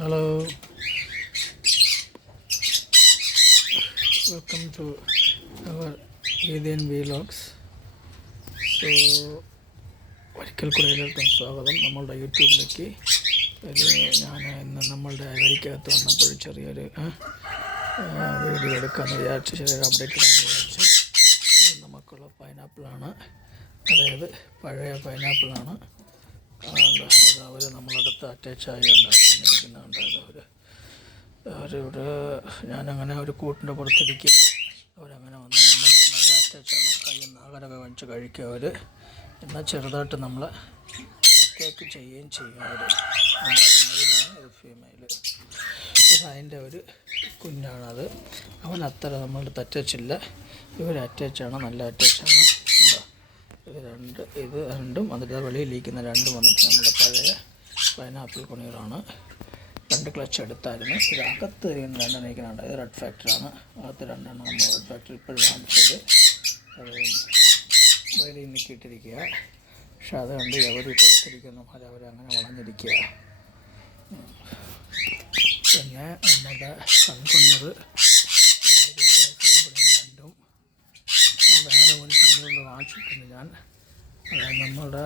Hello, welcome to our Indian Vlogs. So, ഒരിക്കൽ കൂടെ എല്ലാവർക്കും സ്വാഗതം നമ്മളുടെ യൂട്യൂബിലേക്ക്. ഞാൻ ഇന്ന് നമ്മളുടെ വരിക്കകത്ത് വന്നപ്പോൾ ചെറിയൊരു വീഡിയോ എടുക്കാമെന്ന് വിചാരിച്ചു, ചെറിയൊരു അപ്ഡേറ്റ് ഇടാമെന്ന് വിചാരിച്ചു. ഇത് നമുക്കുള്ള പൈനാപ്പിളാണ്, അതായത് പഴയ പൈനാപ്പിളാണ്. അവർ നമ്മളടുത്ത് അറ്റാച്ചായി വന്നിരിക്കുന്നുണ്ട്. അവരൊരു ഞാനങ്ങനെ ഒരു കൂട്ടിൻ്റെ പുറത്തിരിക്കുക, അവരങ്ങനെ വന്ന് നമ്മുടെ നല്ല അറ്റാച്ചാണ്. കയ്യിൽ നിന്ന് ആഹാരമൊക്കെ വാങ്ങിച്ച് കഴിക്കുക അവർ. എന്നാൽ ചെറുതായിട്ട് നമ്മൾ അറ്റാക്ക് ചെയ്യുകയും ചെയ്യും അവർ. മെയിലാണ്, ഇത് ഫീമെയിൽ. ഇത് അതിൻ്റെ ഒരു കുഞ്ഞാണത്. അവൻ അത്ര നമ്മളടുത്ത് അറ്റാച്ചില്ല. ഇവർ അറ്റാച്ചാണ്, നല്ല അറ്റാച്ചാണ്. ഉണ്ടോ, ഇത് രണ്ടും അതിൻ്റെ വെളിയിലിരിക്കുന്ന രണ്ടും വന്നിട്ട് നമ്മുടെ പഴയ പൈനാപ്പിൾ കുണികളാണ്. 2 ക്ലച്ച് എടുത്തായിരുന്നു. ഇത് അകത്ത് രണ്ടെണ്ണം ഇരിക്കുന്നുണ്ട്. ഇത് റെഡ് ഫാക്ടറാണ്. അകത്ത് രണ്ടെണ്ണം നമ്മൾ റെഡ് ഫാക്ടറി ഇപ്പോഴും വാങ്ങിച്ചത്. അത് വെളിയിൽ നിൽക്കിയിട്ടിരിക്കുക. പക്ഷെ അതുകൊണ്ട് എവർ പുറത്തിരിക്കുന്ന പോലെ അവരങ്ങനെ വളഞ്ഞിരിക്കുക. പിന്നെ നമ്മുടെ കൺകുഞ്ഞർ രണ്ടും വേറെ ഒരു കൺകുഞ്ഞർ വാങ്ങിച്ചിട്ടുണ്ട് ഞാൻ. അതായത് നമ്മുടെ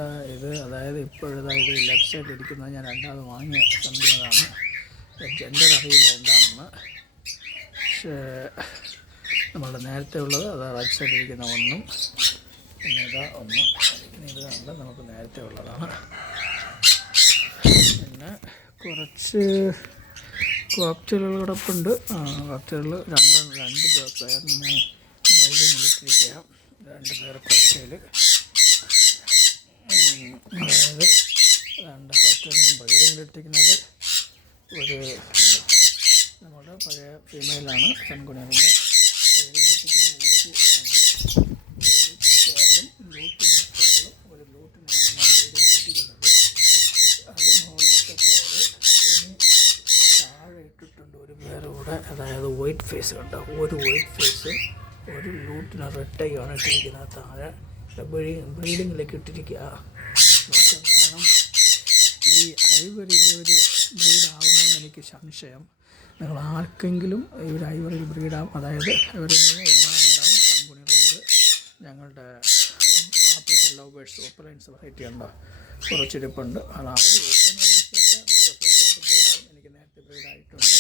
അതായത് ഇപ്പോഴതായത് ലെഫ്റ്റ് സൈഡിൽ ഇരിക്കുന്നത് ഞാൻ രണ്ടാമത് വാങ്ങിയ കൺകുഞ്ഞറാണ്. ജെൻഡർ അറിയില്ല എന്താണെന്ന്. പക്ഷേ നമ്മളുടെ നേരത്തെ ഉള്ളത് അത് റൈറ്റ് സൈഡിൽ ഇരിക്കുന്ന ഒന്നും, പിന്നെ ഒന്നും, പിന്നെ ഇത് കണ്ട് നമുക്ക് നേരത്തെ ഉള്ളതാണ്. പിന്നെ കുറച്ച് കോക്ടെയിലുകൾ കിടപ്പുണ്ട്. കോക്ടെയിലുകൾ രണ്ട് പേരിനെ ബൈഡിങ് ഇട്ടിരിക്കുക. 2 പേർ കോക്ടെയിൽ, അതായത് 2 കോക്ടെയിൽ ഞാൻ ബൈഡിങ്ങിൽ ഇട്ടിരിക്കുന്നത്. ഒരു നമ്മുടെ പഴയ ഫീമെയിലാണ് സൺകുണിയറിൻ്റെ. ഒരു ലൂട്ടിനെയാണ് ഞാൻ വീടും ഇട്ടിരിക്കുന്നത്. അത് മുകളിലത്തെ പേര് ഇനി താഴെ ഇട്ടിട്ടുണ്ട് ഒരു പേര് കൂടെ. അതായത് വൈറ്റ് ഫേസ് കണ്ടോ, ഒരു വൈറ്റ് ഫേസ്, ഒരു ലൂട്ടിന് റെഡ് ആണ് ഇട്ടിരിക്കുന്നത്. താഴെ ബ്രീഡിങ്ങിലേക്ക് ഇട്ടിരിക്കുക. നോക്കാം, കാരണം ഈ ഐവറിയിൽ ഒരു ബ്രീഡാകുമോ എന്ന് എനിക്ക് സംശയം. നിങ്ങൾ ആർക്കെങ്കിലും ഒരു ഐവറിയിൽ ബ്രീഡാകും, അതായത് ഐവറിയിൽ എല്ലാം ഉണ്ടാവും. കൺകുണികളുണ്ട്, ഞങ്ങളുടെ ആഫ്രിക്കൻ ലവ് ബേർഡ്സ് ഓപ്പലൈൻസ് വെറൈറ്റി ഉണ്ടോ, കുറച്ചിരിപ്പുണ്ട്. അത് അവർ ഓപ്പലൈൻസൊക്കെ നല്ല സൂപ്പറായിട്ട് ബ്രീഡാകും. എനിക്ക് നേരത്തെ ബ്രീഡായിട്ടുണ്ട്.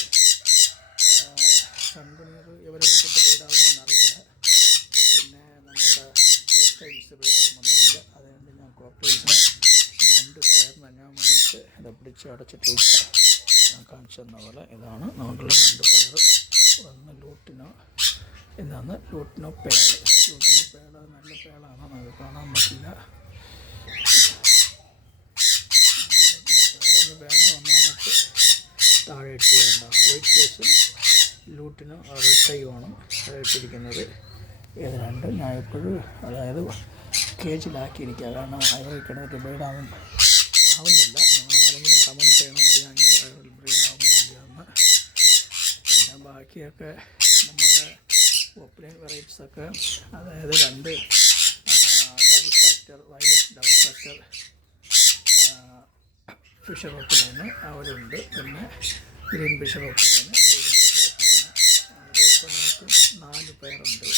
കൺകുണികൾ ഇവരെ വിട്ടിട്ട് ബ്രീഡാകുമോ എന്നറിയില്ല. പിന്നെ നമ്മുടെ കോക്ടൈൽസ് ബ്രീഡാകുമെന്നറിയില്ല. അതുകൊണ്ട് ഞാൻ കോക്ടൈൽസിനെ 2 പേരിനെ ഞാൻ വന്നിട്ട് ഇത് പിടിച്ച് അടച്ചിട്ട് ഞാൻ കാണിച്ചു തന്ന പോലെ ഇതാണ് നമുക്കുള്ള 2 പേർ. ഒന്ന് ലൂട്ടിനോ, ഇതാണ് ലൂട്ടിനോ പേള്. ലൂട്ടിനോ പേള് നല്ല പേളാണ്, നമുക്ക് കാണാൻ പറ്റില്ല. വേറെ ഒന്ന് വന്നിട്ട് താഴെ ഇട്ട് ചെയ്യേണ്ട വൈറ്റ് ഫേസും ലൂട്ടിനും റെട്ടയുമാണ് ഇട്ടിരിക്കുന്നത്. ഇത് രണ്ടും ഞാൻ എപ്പോഴും അതായത് കേജിലാക്കിയിരിക്കുക. കാരണം അയറിൽ കിടന്നിട്ട് ബ്രീഡാകും ആവുന്നില്ല. നിങ്ങൾ ആരെങ്കിലും കമൻറ്റ് ചെയ്യണം, അറിയാമെങ്കിൽ അയറിൽ ബ്രീഡാകുമോ ഇല്ലയെന്ന്. പിന്നെ ബാക്കിയൊക്കെ നമ്മുടെ ഓപ്പലൈൻ വെറൈറ്റീസൊക്കെ, അതായത് 2 double factor, violet double factor fisher opaline അവരുണ്ട്. പിന്നെ green fisher opaline, green fisher opaline അതിപ്പോൾ നമുക്ക് 4 പേരുണ്ട്.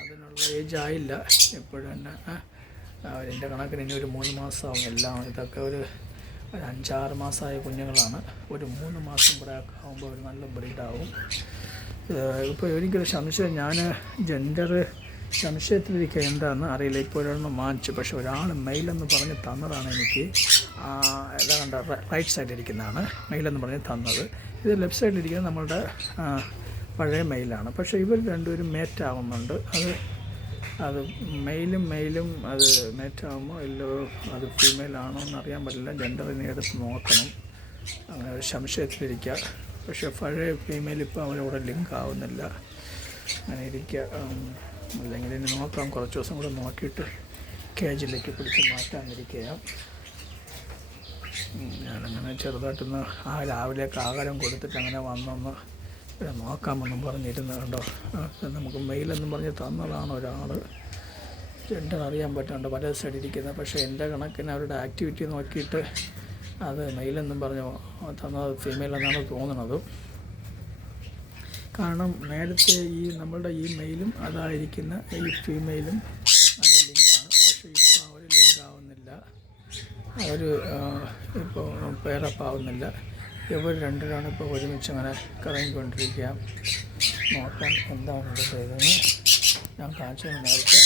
അതിനുള്ള ഏജ് ആയില്ല എപ്പോഴും തന്നെ. അവരെൻ്റെ കണക്കിന് ഇനി ഒരു 3 മാസമാവും എല്ലാം. ഇതൊക്കെ ഒരു 5-6 മാസമായ കുഞ്ഞുങ്ങളാണ്. ഒരു 3 മാസം കൂടെ ആകുമ്പോൾ ഒരു നല്ല ബ്രീഡാവും. ഇപ്പോൾ എനിക്കൊരു സംശയം, ഞാൻ ജെൻഡർ സംശയത്തിലിരിക്കുക എന്താണെന്ന് അറിയില്ല. ഇപ്പോൾ ഒരെണ്ണം വാങ്ങിച്ചു, പക്ഷെ ഒരാൾ മെയിലെന്ന് പറഞ്ഞ് തന്നതാണ് എനിക്ക്. ഏതാണ്ട് റൈറ്റ് സൈഡിലിരിക്കുന്നതാണ് മെയിലെന്ന് പറഞ്ഞ് തന്നത്. ഇത് ലെഫ്റ്റ് സൈഡിലിരിക്കുന്നത് നമ്മളുടെ പഴയ മെയിലാണ്. പക്ഷേ ഇവർ രണ്ടുപേരും മേറ്റാവുന്നുണ്ട്. അത് മെയിലും അത് മേറ്റാകുമോ ഇല്ലോ, അത് ഫീമെയിലാണോ എന്നറിയാൻ പറ്റില്ല. ജെൻഡറിനെ എടുത്ത് നോക്കണം, അങ്ങനെ ഒരു സംശയത്തിലിരിക്കുക. പക്ഷേ പഴയ ഫീമെയിൽ ഇപ്പോൾ അവരവിടെ ലിങ്ക് ആവുന്നില്ല. അങ്ങനെ ഇരിക്കുക. അല്ലെങ്കിൽ ഇനി നോക്കാം, കുറച്ച് ദിവസം കൂടെ നോക്കിയിട്ട് കേജിലേക്ക് പിടിച്ച് മാറ്റാനിരിക്കുക. ഞാനങ്ങനെ ചെറുതായിട്ടൊന്ന് രാവിലേക്ക് ആഹാരം കൊടുത്തിട്ട് അങ്ങനെ വന്നൊന്ന് നോക്കാമെന്നും പറഞ്ഞിരുന്നു. കണ്ടോ, നമുക്ക് മെയിലെന്നും പറഞ്ഞ് തന്നതാണ് ഒരാൾ. ജെൻഡർ അറിയാൻ പറ്റുന്നുണ്ട് പല സൈഡിൽ ഇരിക്കുന്നത്. പക്ഷേ എൻ്റെ കണക്കിന് അവരുടെ ആക്ടിവിറ്റി നോക്കിയിട്ട് അത് മെയിലെന്നും പറഞ്ഞു തന്നത് ഫീമെയിൽ എന്നാണ് തോന്നുന്നത്. കാരണം നേരത്തെ ഈ നമ്മളുടെ ഈ മെയിലും അതായിരിക്കുന്ന ഈ ഫീമെയിലും നല്ല ലിങ്കാണ്. പക്ഷേ ഇപ്പോൾ അവർ ലിങ്ക് ആവുന്നില്ല, അവർ ഇപ്പോൾ പെയറപ്പ് ആവുന്നില്ല. ഇവർ രണ്ടിലാണ് ഇപ്പോൾ ഒരുമിച്ച് അങ്ങനെ കറങ്ങിക്കൊണ്ടിരിക്കുക. നോക്കാം എന്താണ് ഇതിന്. ഞാൻ കാണിച്ചത് നേരത്തെ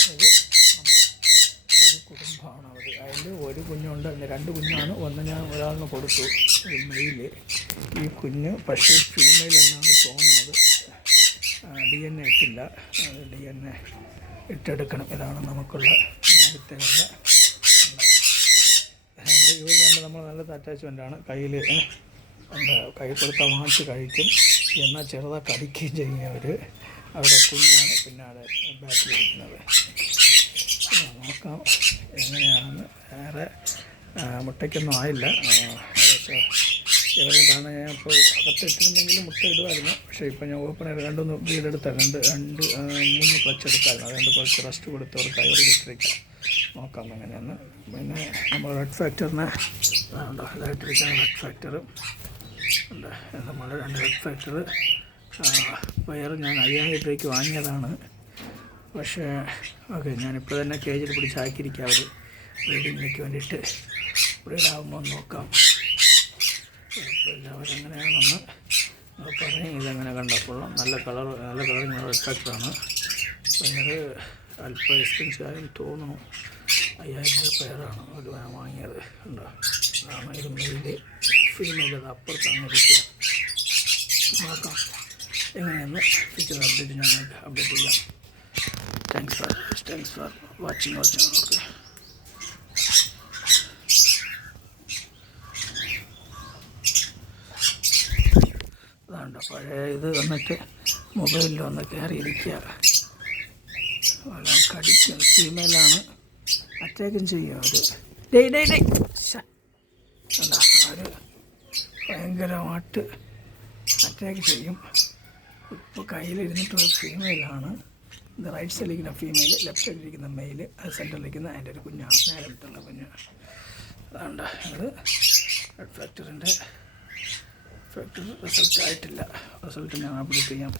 ഒരു കുടുംബമാണ് അവർ. അതിൽ ഒരു കുഞ്ഞുണ്ട്, 2 കുഞ്ഞാണ്. ഒന്ന് ഞാൻ ഒരാളിന് കൊടുത്തു, മെയില്. ഈ കുഞ്ഞ് പക്ഷേ ഫീമെയിൽ എന്നാണ് തോന്നുന്നത്. DNA ഇട്ടില്ല, DNA ഇട്ടെടുക്കണം. ഇതാണ് നമുക്കുള്ള നേരത്തെ ഇവർ രണ്ട് നമ്മൾ നല്ല അറ്റാച്ച്മെൻറ്റാണ്. കയ്യിൽ കൈ കൊടുത്താൽ വാങ്ങിച്ച് കഴിക്കും, എന്നാൽ ചെറുതായി കടിക്കുകയും ചെയ്യും. അവരുടെ കുഞ്ഞാണ് പിന്നാലെ ബാക്കിലിരിക്കുന്നത്. നോക്കാം എങ്ങനെയാണെന്ന്. വേറെ മുട്ടയ്ക്കൊന്നും ആയില്ല. ഇവരെ കാണാൻ ഞാൻ ഇപ്പോൾ അകത്തിട്ടിരുന്നെങ്കിലും മുട്ട ഇടുമായിരുന്നു. പക്ഷേ ഇപ്പോൾ ഞാൻ ഓപ്പൺ 2 ബ്രീഡെടുത്തായിരുന്നു, 3 ക്ലച്ച് എടുത്തായിരുന്നു. അതുകൊണ്ട് കുറച്ച് റെസ്റ്റ് കൊടുത്തവർക്ക് കൈവറി ഇട്ടിരിക്കാം. നോക്കാം എങ്ങനെയാണ്. പിന്നെ നമ്മൾ റെഡ് ഫാക്ടറിനെ ഉണ്ടോ ഇതായിട്ടിരിക്കുകയാണ്. റെഡ് ഫാക്ടർ ഉണ്ട്. നമ്മൾ 2 റെഡ് ഫാക്ടർ വയർ ഞാൻ 5000 രൂപയ്ക്ക് വാങ്ങിയതാണ്. പക്ഷേ ഓക്കെ, ഞാനിപ്പോൾ തന്നെ കേജിൽ പിടിച്ചാക്കിയിരിക്കുക. അവർ ബ്രീഡിങ്ങിലേക്ക് വേണ്ടിയിട്ട് ബ്രീഡാകുമ്പോൾ നോക്കാം. അവരെങ്ങനെയാണെന്ന് പറഞ്ഞ് ഇതെങ്ങനെ കണ്ടപ്പോൾ നല്ല കളറിങ് റെഡ് ഫാക്ടറാണ്. പിന്നെ അല്പം എക്സ്പെൻസീവ് ആയും തോന്നുന്നു. 5000 രൂപ പെയറാണ് ഒരു വാങ്ങിയത്. ഉണ്ടോ, അതാണ് ഇത് മെയില്. ഫീമെയിൽ അത് അപ്പുറത്ത് അങ്ങനെയിരിക്കുക. നോക്കാം എങ്ങനെയെന്ന് ഫ്യൂച്ചർ അപ്ഡേറ്റ് ഞാൻ അപ്ഡേറ്റ് ചെയ്യാം. Thanks for watching our channel. Okay, അതാണ്ടോ പഴയ ഇത് വന്നിട്ട് മൊബൈലിൽ വന്ന് കയറിയിരിക്കുക. കടിക്കും. ഫീമെയിലാണ്, അറ്റാക്കും ചെയ്യും അവർ. അവർ ഭയങ്കരമായിട്ട് അറ്റാക്ക് ചെയ്യും. ഇപ്പോൾ കയ്യിലിരുന്നിട്ടുള്ള ഫീമെയിലാണ്. ഇത് റൈറ്റ് സൈഡിലിരിക്കുന്ന ഫീമെയിൽ, ലെഫ്റ്റ് സൈഡിലിരിക്കുന്ന മെയിൽ, അത് സെൻറ്ററിലിരിക്കുന്ന അതിൻ്റെ ഒരു കുഞ്ഞാണ്, നേരത്തുള്ള കുഞ്ഞ്. അതുകൊണ്ട് അത് റെഡ് ഫാക്ടറിൻ്റെ റിസൾട്ട് ആയിട്ടില്ല. റിസൾട്ട് ഞാൻ അപ്ഡേറ്റ് ചെയ്യാം.